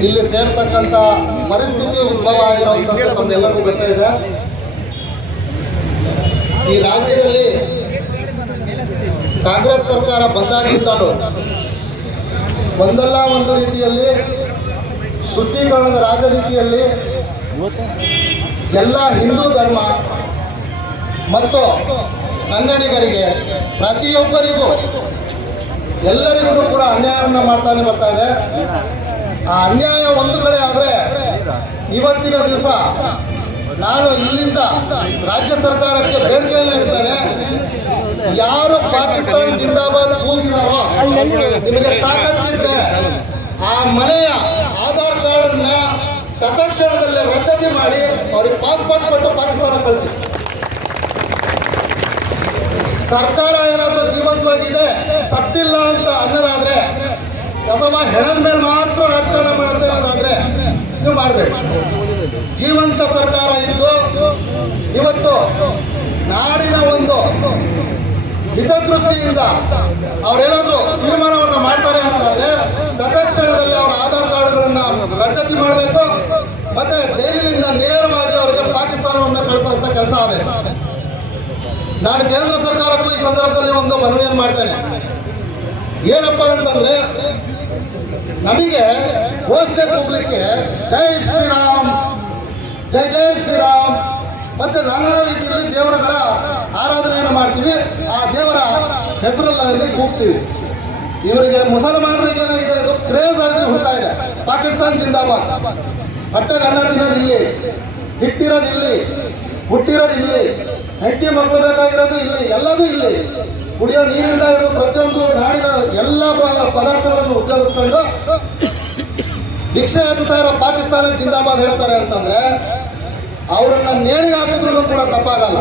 ಇಲ್ಲಿ ಸೇರ್ತಕ್ಕಂಥ ಪರಿಸ್ಥಿತಿ ಉದ್ಭವ ಆಗಿರುವಂಥದ್ದು ತಮ್ಮೆಲ್ಲರಿಗೂ ಗೊತ್ತಿದೆ ಈ ರಾಜ್ಯದಲ್ಲಿ ಕಾಂಗ್ರೆಸ್ ಸರ್ಕಾರ ಬಂದಾಗಿದ್ದಲು ಒಂದಲ್ಲ ಒಂದು ರೀತಿಯಲ್ಲಿ ತುಷ್ಟೀಕರಣದ ರಾಜನೀತಿಯಲ್ಲಿ ಎಲ್ಲ ಹಿಂದೂ ಧರ್ಮ ಮತ್ತು ಕನ್ನಡಿಗರಿಗೆ ಪ್ರತಿಯೊಬ್ಬರಿಗೂ ಎಲ್ಲರಿಗೂ ಕೂಡ ಅನ್ಯಾಯವನ್ನು ಮಾಡ್ತಾನೆ ಬರ್ತಾ ಇದೆ. ಆ ಅನ್ಯಾಯ ಒಂದು ಕಡೆ ಆದರೆ ಇವತ್ತಿನ ದಿವಸ ನಾನು ಇಲ್ಲಿಂದ ರಾಜ್ಯ ಸರ್ಕಾರಕ್ಕೆ ಬೇಡಿಕೆಯನ್ನು ಇಡ್ತೇನೆ. ಯಾರು ಪಾಕಿಸ್ತಾನ ಜಿಂದಾಬಾದ್ ಕೂಗಿದವೋ ನಿಮಗೆ ತಾಕತ್ತಿದ್ರೆ ಆ ಮನೆಯ ಆಧಾರ್ ಕಾರ್ಡನ್ನ ತತ್ಕ್ಷಣದಲ್ಲೇ ರದ್ದತಿ ಮಾಡಿ ಅವ್ರಿಗೆ ಪಾಸ್ಪೋರ್ಟ್ ಕೊಟ್ಟು ಪಾಕಿಸ್ತಾನ ಕಳಿಸಿ. ಸರ್ಕಾರ ಏನಾದರೂ ಜೀವಂತವಾಗಿದೆ. ಸತ್ತಿಲ್ಲ ಅಂತ ಅನ್ನೋದಾದ್ರೆ, ಅಥವಾ ಹೆಣದ ಮೇಲೆ ಮಾತ್ರ ರಾಜಕಾರಣ ಮಾಡುತ್ತೆ ಅನ್ನೋದಾದ್ರೆ ನೀವು ಮಾಡಬೇಕು. ಜೀವಂತ ಸರ್ಕಾರ ಇದ್ದು, ಇವತ್ತು ನಾಡಿನ ಒಂದು ಹಿತದೃಷ್ಟಿಯಿಂದ ಅವರೇನಾದ್ರೂ ತೀರ್ಮಾನವನ್ನು ಮಾಡ್ತಾರೆ ಅಂತಂದ್ರೆ, ತತ್ಕ್ಷಣದಲ್ಲಿ ಅವರ ಆಧಾರ್ ಕಾರ್ಡ್ಗಳನ್ನ ರದ್ದತಿ ಮಾಡಬೇಕು, ಮತ್ತೆ ಜೈಲಿನಿಂದ ನೇರವಾಗಿ ಅವರಿಗೆ ಪಾಕಿಸ್ತಾನವನ್ನು ಕಳಿಸುವಂತ ಕೆಲಸ ಆಗಬೇಕು. ನಾನು ಕೇಂದ್ರ ಸರ್ಕಾರಕ್ಕೂ ಈ ಸಂದರ್ಭದಲ್ಲಿ ಒಂದು ಮಾಡ್ತಾನೆ. ಏನಪ್ಪ ಅಂತಂದ್ರೆ, ನಮಗೆ ಘೋಷಣೆ ಕೂಗ್ಲಿಕ್ಕೆ ಜೈ ಶ್ರೀರಾಮ್, ಜೈ ಜೈ ಶ್ರೀರಾಮ್. ಮತ್ತೆ ನಾನಾ ರೀತಿಯಲ್ಲಿ ದೇವರುಗಳ ಆರಾಧನೆಯನ್ನು ಮಾಡ್ತೀವಿ. ಆ ದೇವರ ಹೆಸರಲ್ಲಿ ಕೂಗ್ತೀವಿ. ಇವರಿಗೆ ಮುಸಲ್ಮಾನರಿಗೆ ಏನಾಗಿದೆ ಇದು ಕ್ರೇಜ್ ಆಗಿ ಹುಡ್ತಾ ಇದೆ. ಪಾಕಿಸ್ತಾನ್ ಜಿಂದಾಬಾದ್. ಬಟ್ಟೆ ಗಂಡ ತಿನ್ನೋದು ಇಲ್ಲಿ, ಹಿಟ್ಟಿರೋದು ಇಲ್ಲಿ, ಹುಟ್ಟಿರೋದು ಇಲ್ಲಿ, ಹೆಂಡತಿ ಮಕ್ಕಳು ಬೇಕಾಗಿರೋದು ಇಲ್ಲಿ, ಎಲ್ಲದೂ ಇಲ್ಲಿ. ಕುಡಿಯೋ ನೀರಿಂದ ಹಿಡಿದು ಪ್ರತಿಯೊಂದು ನಾಡಿನ ಎಲ್ಲ ಪದಾರ್ಥಗಳನ್ನು ಉಪಯೋಗಿಸ್ಕೊಂಡು ಭಿಕ್ಷೆ ಎತ್ತುತ್ತಾ ಇರೋ ಪಾಕಿಸ್ತಾನ ಜಿಂದಾಬಾದ್ ಹೇಳ್ತಾರೆ ಅಂತಂದ್ರೆ, ಅವರನ್ನ ನೇಣಿಗೆ ಹಾಕಿದ್ರು ಕೂಡ ತಪ್ಪಾಗಲ್ಲ.